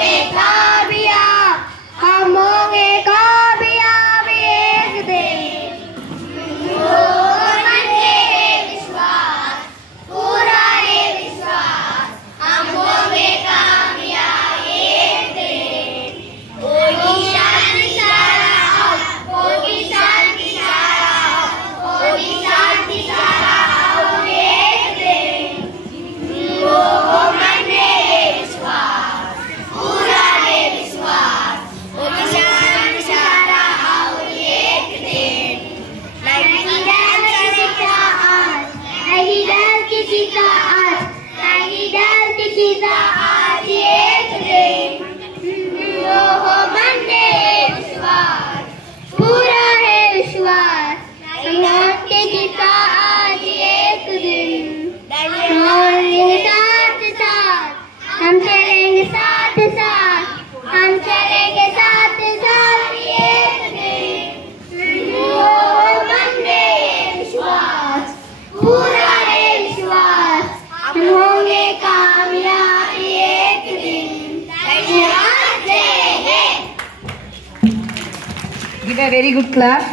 कामयाब, हम होंगे कामयाब एक दिन। मन है विश्वास, पूरा है विश्वास, हम होंगे कामयाब एक दिन। होगी शांति सारा आओ, होगी शांति सारा आओ, होगी शांति सारा आओ एक दिन। मन है विश्वास, पूरा है विश्वास, होगी शांति सारा आओ एक दिन। नहीं डर किसी का आज, नहीं डर किसी का आज, नहीं डर किसी का आज एक दिन। मन है विश्वास, पूरा है विश्वास, हम किसी का आज एक दिन। हम चलेंगे साथ साथ, हम चलेंगे साथ साथ एक दिन। मन है विश्वास, पूरा है विश्वास, हम होंगे कामयाब एक दिन। धन्यवाद। Give a very good clap.